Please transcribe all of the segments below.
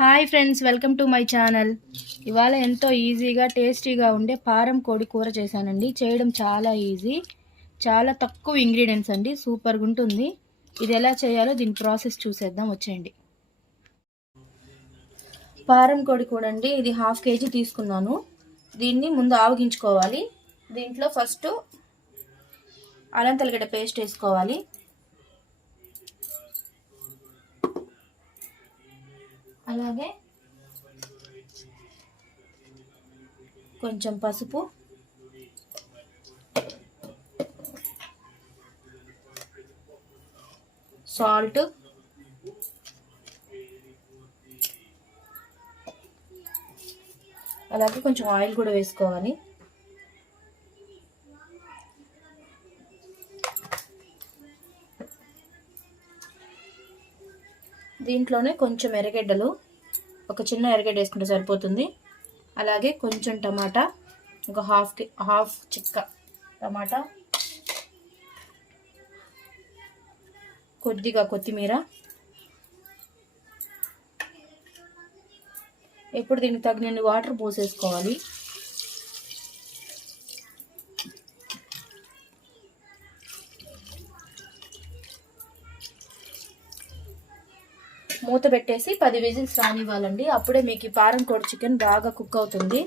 Hi friends, welcome to my channel. ఇవాళ ఎంతో ఈజీగా టేస్టీగా ఉండే పారం కోడి కూర చేశానండి. చేయడం చాలా ఈజీ, చాలా తక్కువ ఇంగ్రీడియంట్స్ అండి. సూపర్గా ఉంటుంది. ఇది ఎలా చేయాలో దీని ప్రాసెస్ చూసేద్దాం, వచ్చేయండి. పారం కోడి కూర అండి, ఇది 1/2 kg తీసుకున్నాను. దీన్ని ముందు ఆవగించుకోవాలి. దీంట్లో ఫస్ట్ అల్లం తెల్లగడ్డ పేస్ట్ వేసుకోవాలి. అలాగే కొంచెం పసుపు, సాల్ట్, అలాగే కొంచెం ఆయిల్ కూడా వేసుకోవాలి. దీంట్లోనే కొంచెం ఎర్రగడ్డలు, ఒక చిన్న ఎర్రగడ్డ వేసుకుంటే సరిపోతుంది. అలాగే కొంచెం టమాటా, ఒక హాఫ్ చిక్క టమాటా, కొద్దిగా కొత్తిమీర. ఇప్పుడు దీనికి తగినన్ని వాటర్ పోసేసుకోవాలి. మూత పెట్టేసి 10 విజిల్స్ రానివ్వాలండి. అప్పుడే మీకు ఈ పారం కోడి చికెన్ బాగా కుక్ అవుతుంది.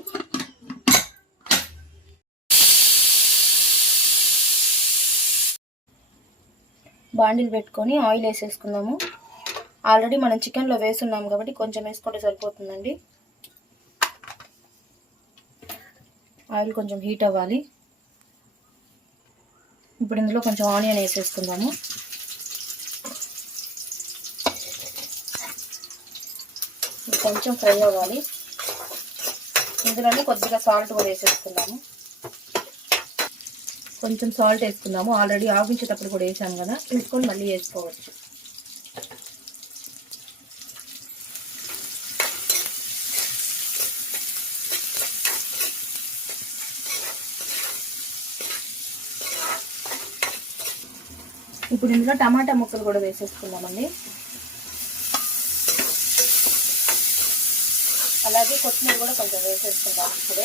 బాండిల్ పెట్టుకొని ఆయిల్ వేసేసుకుందాము. ఆల్రెడీ మనం చికెన్లో వేసున్నాము కాబట్టి కొంచెం వేసుకుంటే సరిపోతుందండి. ఆయిల్ కొంచెం హీట్ అవ్వాలి. ఇప్పుడు ఇందులో కొంచెం ఆనియన్ వేసేసుకుందాము. కొంచెం ఫ్రై అవ్వాలి. ఇందులోనే కొద్దిగా సాల్ట్ కూడా వేసేసుకుందాము. కొంచెం సాల్ట్ వేసుకుందాము. ఆల్రెడీ ఆవించేటప్పుడు కూడా వేసాము కదా, చూసుకొని మళ్ళీ వేసుకోవచ్చు. ఇప్పుడు ఇందులో టమాటా ముక్కలు కూడా వేసేసుకుందామండి. అలాగే కొత్తిమీర కూడా కొంచెం వేసేసుకుందాము. ఇప్పుడే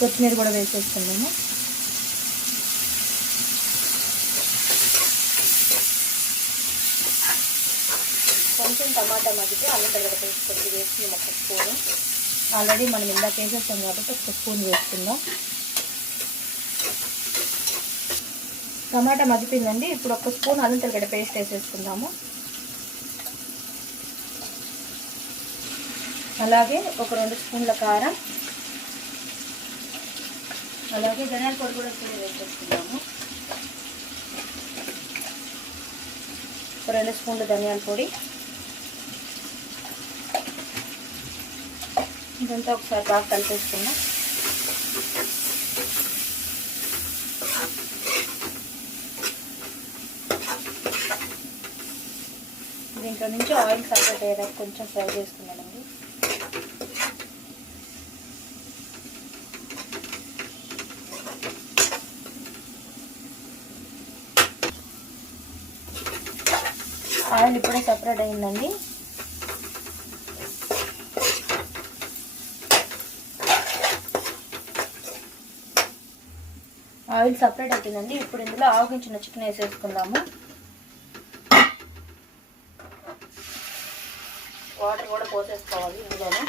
కొత్తిమీర కూడా వేసేసుకుందాము. కొంచెం టమాటా మగ్గితే అల్లం తెల్లగడ్డ పేస్ట్ కొద్దిగా వేసుకుందాం, ఒక స్పూను. ఆల్రెడీ మనం ఇందాక వేసేస్తాం కాబట్టి ఒక స్పూన్ వేసుకుందాం. టమాటా మగ్గిపోయిందండి. ఇప్పుడు ఒక స్పూన్ అల్లం తెల్లగడ్డ పేస్ట్ వేసేసుకుందాము. అలాగే ఒక 2 స్పూన్ల కారం, అలాగే ధనియాల పొడి కూడా వేసేసుకుందాము. 2 స్పూన్ల ధనియాల పొడి. ఇదంతా ఒకసారి బాగా కలిపేసుకుందాం. దీంట్లో నుంచి ఆయిల్ సపరేట్ అయ్యేదాకా కొంచెం ఫ్రై చేసుకున్నామండి. ఆయిల్ ఇప్పుడే సపరేట్ అయిందండి. ఆయిల్ సపరేట్ అవుతుందండి. ఇప్పుడు ఇందులో ఆవగించిన చికెన్ వేసేసుకుందాము. వాటర్ కూడా పోసేసుకోవాలి ఇందులోనే.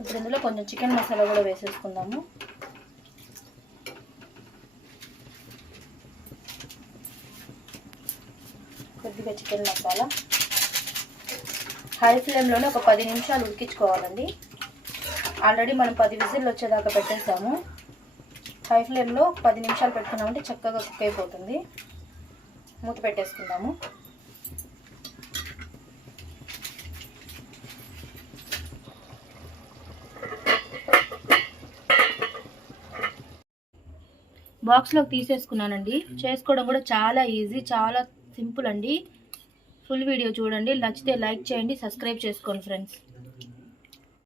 ఇప్పుడు ఇందులో కొంచెం చికెన్ మసాలా కూడా వేసేసుకుందాము. కొద్దిగా చికెన్ మసాలా. హై ఫ్లేమ్లోనే ఒక 10 నిమిషాలు ఉడికించుకోవాలండి. ఆల్రెడీ మనం 10 విజిల్లు వచ్చేదాకా పెట్టేసాము. హై ఫ్లేమ్లో 10 నిమిషాలు పెట్టుకున్నామంటే చక్కగా కుక్ అయిపోతుంది. మూత పెట్టేసుకుందాము. బాక్స్లోకి తీసేసుకున్నానండి. చేసుకోవడం కూడా చాలా ఈజీ, చాలా సింపుల్ అండి. ఫుల్ వీడియో చూడండి. నచ్చితే లైక్ చేయండి, సబ్స్క్రైబ్ చేసుకోండి ఫ్రెండ్స్.